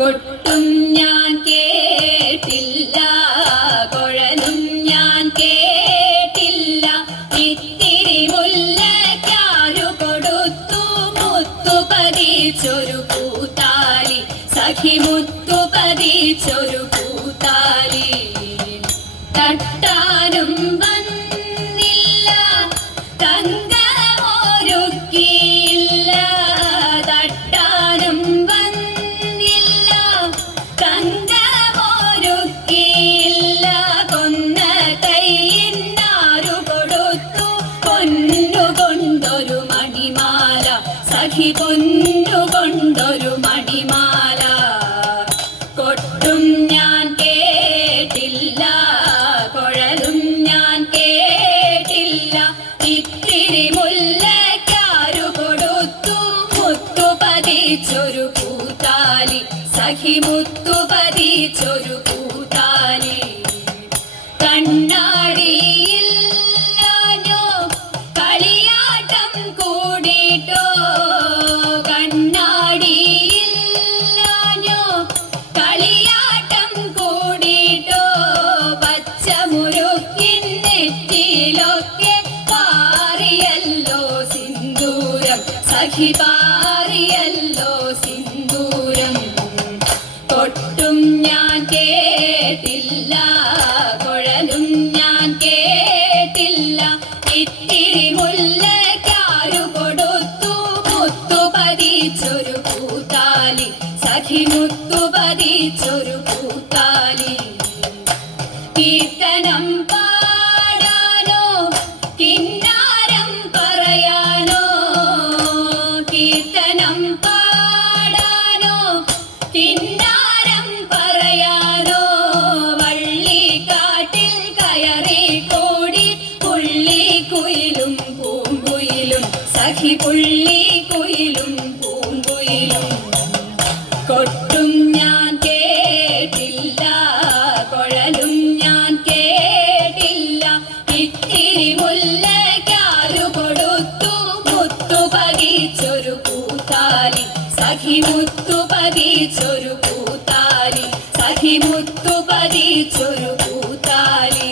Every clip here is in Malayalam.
കൊട്ടും ഞാൻ കേട്ടില്ല, കുഴലും ഞാൻ കേട്ടില്ല. ഇത്തിരി മുല്ലയ്ക്കാരു കൊടുത്തു മുത്തു പതിച്ചൊരു പൂത്താലി, സഖി മുത്തു പതിച്ചൊരു പൂത്താലി. തട്ടാനും വന്നില്ല, തങ്കമൊരുക്കിയില്ല. തട്ടാനും വന്നില്ല, തങ്കമൊരുക്കിയില്ല. കൊന്ന കൈയിന്നാരു കൊടുത്തു പൊന്നുകൊണ്ടൊരു മണിമാല, സഖി പൊന്നുകൊണ്ടൊരു മണിമാല. കൊട്ടും ഞാൻ കേട്ടില്ല, കുഴലും ഞാൻ കേട്ടില്ല. ഇത്തിരി മുല്ലയ്ക്കാരു കൊടുത്തു മുത്തു പതിച്ചൊരു പൂത്താലി, സഖി മുത്തു പതിച്ചൊരു പൂത്താലി. കണ്ണാടിയില്ലാഞ്ഞോ കളിയാട്ടം കൂടിട്ടോ, കണ്ണാടിയില്ലാഞ്ഞോ കളിയാട്ടം കൂടിട്ടോ. പച്ചമുരുക്കിൻ നെറ്റിയിലൊക്കെ പാറിയല്ലോ സിന്ദൂരം, സഖി പാറിയല്ലോ സിന്ദൂരം. കൊട്ടും ഞാൻ കേട്ടില്ല, കുഴലും ഞാൻ കേട്ടില്ല. ഇത്തിരി മുല്ലയ്ക്കാരു കൊടുത്തു മുത്തു പതിച്ചൊരു പൂത്താലി, സഖി മുത്തു പതിച്ചൊരു പൂത്താലി. കീർത്തനം പാടാനോ കിന്നാരം പറയാനോ, കീർത്തനം പാടാനോ കിന്നാരം പറയാനോ. വള്ളിക്കാട്ടിൽ കയറി കൂടി പുള്ളിക്കുയിലും പൂങ്കുയിലും, സഖി പുള്ളിക്കുയിലും പൂങ്കുയിലും. കൊട്ടും ഞാൻ കേട്ടില്ല, കുഴലും ഞാൻ കേട്ടില്ല. ഇത്തിരി മുല്ലയ്ക്കാരു കൊടുത്തു മുത്തു പതിച്ചൊരു പൂത്താലി, സഖി മുത്തു പതിച്ചൊരു പൂത്താലി, സഖി മുത്തു പതിച്ചൊരു പൂത്താലി.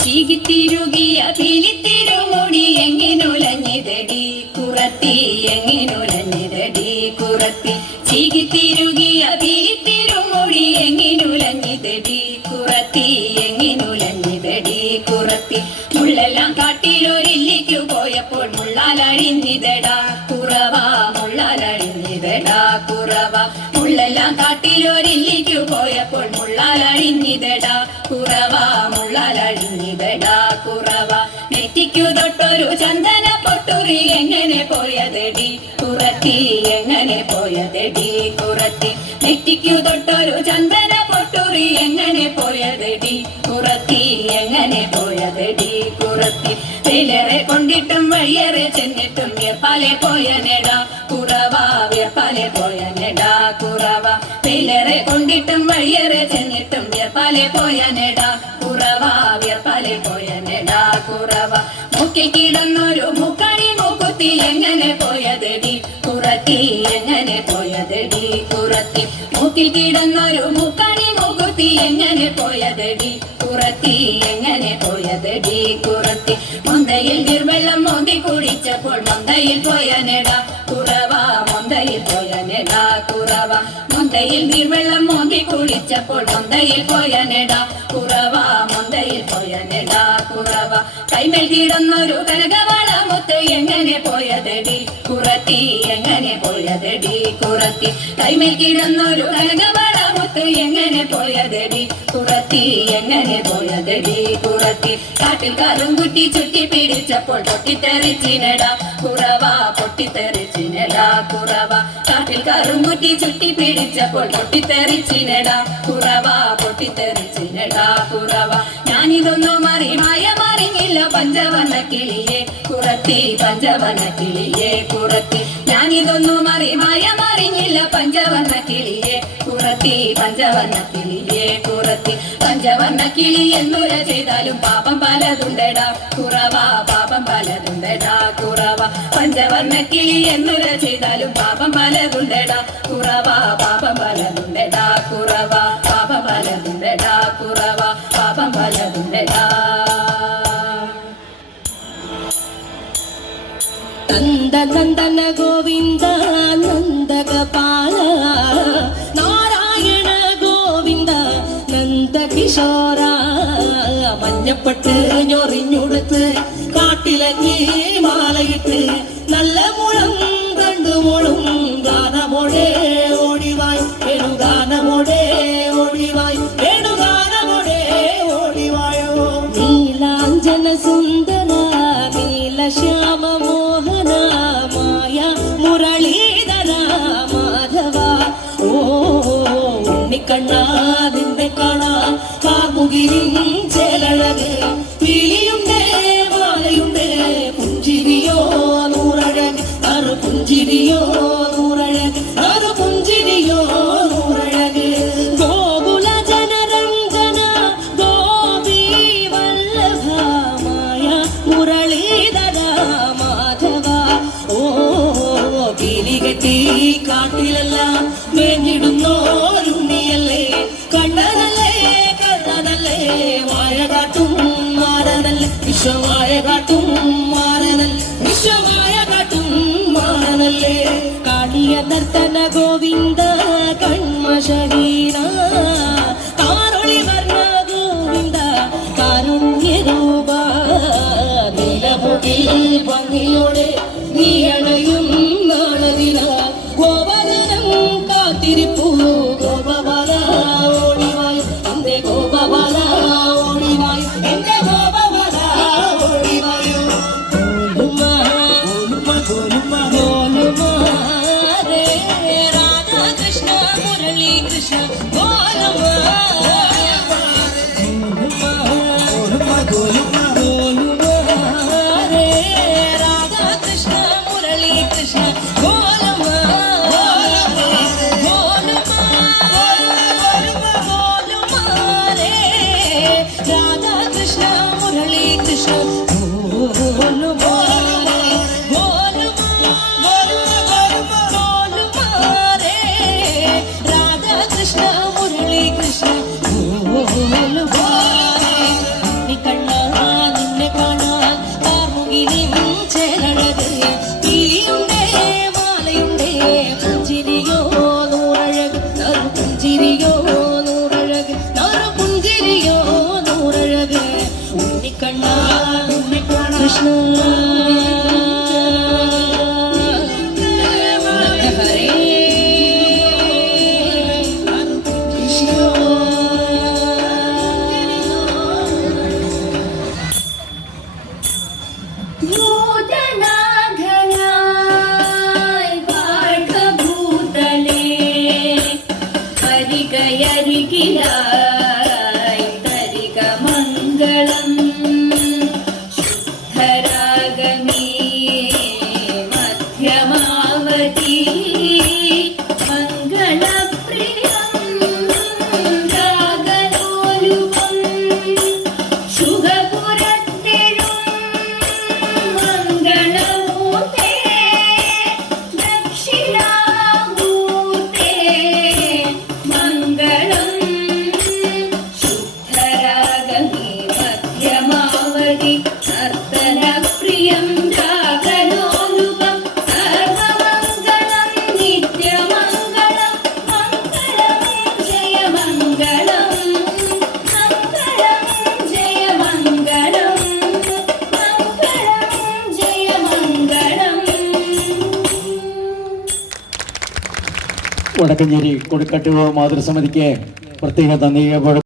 ചീകിത്തിരുകിയ പിലിത്തിരുമുടി എങ്ങിനുലഞ്ഞിതടി കുറത്തി, എങ്ങിനുലഞ്ഞിതടി കുറത്തി. ചീകിത്തിരുകിയ പിലിത്തിരുമുടി എങ്ങിനുലഞ്ഞിതടി കുറത്തി, എങ്ങിനുലഞ്ഞിതടി കുറത്തി. മുള്ളെല്ലാം കാട്ടിലൊരില്ലിക്കു പോയപ്പോൾ മുള്ളാലഴിഞ്ഞിതടാ കുറവ, മുള്ളാലഴിഞ്ഞിതടാ കുറവ. മുള്ളെല്ലാം കാട്ടിലൊരില്ലിക്കു പോയപ്പോൾ മുള്ളാലഴിഞ്ഞിതടാ കുറവ, മുള്ളാലഴിഞ്ഞിതടാ കുറവ. നെറ്റിക്കു തൊട്ടൊരു ചന്ദന പൊട്ടുറി എങ്ങനെ പോയതെടി കുറത്തി, എങ്ങനെ പോയതെടി കുറത്തി. നെറ്റിക്കു തൊട്ടൊരു ചന്ദന പൊട്ടുറി എങ്ങനെ പോയതെടി കുറത്തി, എങ്ങനെ പോയതെടി കുറത്തി. വെയിലേറെ കൊണ്ടിട്ടും വഴിയേറെ ചെന്നിട്ടും വിയർപ്പാലെ പോയനെടാ കുറവ, വിയർപ്പാലെ പോയനെടാ കുറവ. വെയിലേറെ കൊണ്ടിട്ടും വഴിയേറെ ചെന്നിട്ടും വിയർപ്പാലെ പോയനെടാ കുറവ, വിയർപ്പാലെ പോയനെടാ കുറവ. മൂക്കിൽ കിടന്നൊരു മുക്കണി മൂക്കുത്തി എങ്ങനെ പോയതെടി കുറത്തി, എങ്ങനെ പോയതെടി കുറത്തി. മൂക്കിൽ കിടന്നൊരു മുക്കണി മൂക്കുത്തി എങ്ങനെ പോയതെടി കുറത്തി, എങ്ങനെ പോയതെടി കുറത്തി. മൊന്തയിൽ നിർവെള്ളം മോന്തി കുടിച്ചപ്പോൾ മൊന്തയിൽ പോയനെടാ കുറവ, മൊന്തയിൽ പോയനെടാ കുറവ. മൊന്തയിൽ നിർവെള്ളം മോന്തി കുടിച്ചപ്പോൾ മൊന്തയിൽ പോയനെടാ കുറവ, മൊന്തയിൽ പോയനെടാ കുറവ. കൈമേൽ കിടന്നൊരു കനകവള മുത്ത് എങ്ങനെ പോയതെടി കുറത്തി, എങ്ങനെ പോയതെടി കുറത്തി. കൈമേൽ കിടന്നൊരു കനകവള മുത്ത് എങ്ങനെ പോയതെടി കുറത്തി, എങ്ങനെ പോയതെടി കുറത്തി. കാട്ടിൽ കറുംകുറ്റി ചുറ്റി പിടിച്ചപ്പോൾ പൊട്ടിത്തെറിച്ചിനെടാ കുറവ, പൊട്ടിത്തെറിച്ചിനെടാ കുറവ. കാട്ടിൽ കറുംകുറ്റി ചുറ്റി പിടിച്ചപ്പോൾ പൊട്ടിത്തെറിച്ചിനെടാ കുറവ, പൊട്ടിത്തെറിച്ചിനെടാ കുറവ. ഞാനിതൊന്നും മറിഞ്ഞില്ല പഞ്ചവർണ്ണ കിളിയെ കുറത്തി, പഞ്ചവർണ്ണ കിളിയെ കുറത്തി. ഞാനിതൊന്നും മറിഞ്ഞില്ല പഞ്ചവർണ്ണ കിളിയെ കുറത്തി, പഞ്ചവർണ്ണ കിളിയെ കുറത്തി. പഞ്ചവർണ്ണ കിളി എന്നുര ചെയ്താലും പാപം പലതുണ്ടടാ കുറവ, പാപം പലതുണ്ടടാ കുറവ. പഞ്ചവർണ്ണക്കിളി എന്നുര ചെയ്താലും പാപം പലതുണ്ടടാ കുറവ പാപം പലതുണ്ടടാ കുറവ പാപം പലതുണ്ടടാ കുറവ പാപം പലതുണ്ടടാ നന്ദ നന്ദന ഗോവിന്ദ നന്ദഗോപാല നാരായണ ഗോവിന്ദ നന്ദകിശോര മഞ്ഞപ്പെട്ട് ഞൊറിഞ്ഞുടുത്ത് കാട്ടിലങ്ങി മാലയിട്ട് നല്ല മുളം കണ്ടുമുളും ഗാനമോടെ ഓടിവായി വേണുഗാനമോടെ ഓടിവായി വേണുഗാനമോടെ ഓടിവായോ നീലാഞ്ജന സുന്ദര നീലശ്യാമ മോഹന മായ മുരളീധര മാധവ ഓ ഉണ്ണിക്കണ്ണാ നിന്നെ കാണാൻ കാർമുകിലിൻ ചേലഴക് പീലിയുണ്ടേ മാലയുണ്ടേ പുഞ്ചിരിയോ നൂറഴക് അറു പുഞ്ചിരിയോ നൂറഴക് അറു പുഞ്ചിരിയോ നൂറഴക് ഗോകുല ജനരഞ്ജന ഗോപി വല്ലഭ മായ മുരളീധര മാധവ ഓ കിരികെട്ടി കാട്ടിലെല്ലാം മേഞ്ഞിടുന്നോരുണ്ണിയല്ലേ കണ്ണനല്ലേ കള്ളനല്ലേ മായ കാട്ടും മാറനല്ലേ വിശ്വമായ കാട്ടും മാറനല്ലേ വിശ്വമായ കാട്ടും മാറനല്ലേ കാളിയ നർത്തന ഗോവിന്ദ കൺമശഹീന കാരൊളി വർണ്ണ ഗോവിന്ദ കാരുണ്യരൂപ നിലമുകിൽ ഭംഗിയോടെ നീ അണയും നാളതിന ഗോപദനം കാത്തിരിപ്പൂ ഗോപബാല ഓടിവായി എന്റെ ഗോപബാല ഓടിവായി എന്റെ ഗോപബാല ഓടിവായോ ഗോലുമാരേ രാധാകൃഷ്ണ മുരളി കൃഷ്ണ ഗോലുമാരേ രാധാകൃഷ്ണ മുരളി കൃഷ്ണ രാധാകൃഷ്ണ മുരളി കൃഷ്ണ രാധാകൃഷ്ണ മുരളി കൃഷ്ണ കണ്ണാ നിന്നെ കാണാൻ കാർമുകിലിൻ ചേലഴക് പീലിയുണ്ടേ മാലയുണ്ടേ പുഞ്ചിരിയോ നൂറഴക് നറു പുഞ്ചിരിയോ നൂറഴക് നറു പുഞ്ചിരിയോ നൂറഴക് ഉണ്ണിക്കണ്ണാ കൃഷ്ണ ഹരേ കൃഷ്ണ ഭൂതനാഥനായി ഭാർഗഭൂതലേ പരികയരികിലായി തരിക മംഗളം ശുദ്ധരാഗമീ മധ്യമാവതി മംഗളപ്രിയം രാഗലോലുപം ശുഭപുരത്തിലും മംഗളമൂർത്തേ ദക്ഷിണാമൂർത്തേ മംഗളം ശുദ്ധരാഗമീ മധ്യമാവതി നർത്തനപ്രിയം രാഗലോലുപം സർവമംഗളം നിത്യമംഗളം മംഗളം ജയമംഗളം മംഗളം ജയമംഗളം മംഗളം ജയമംഗളം വടക്കഞ്ചേരി കൊടുക്കട്ടുവ മാതൃസമിതിക്ക് പ്രത്യേക നന്ദി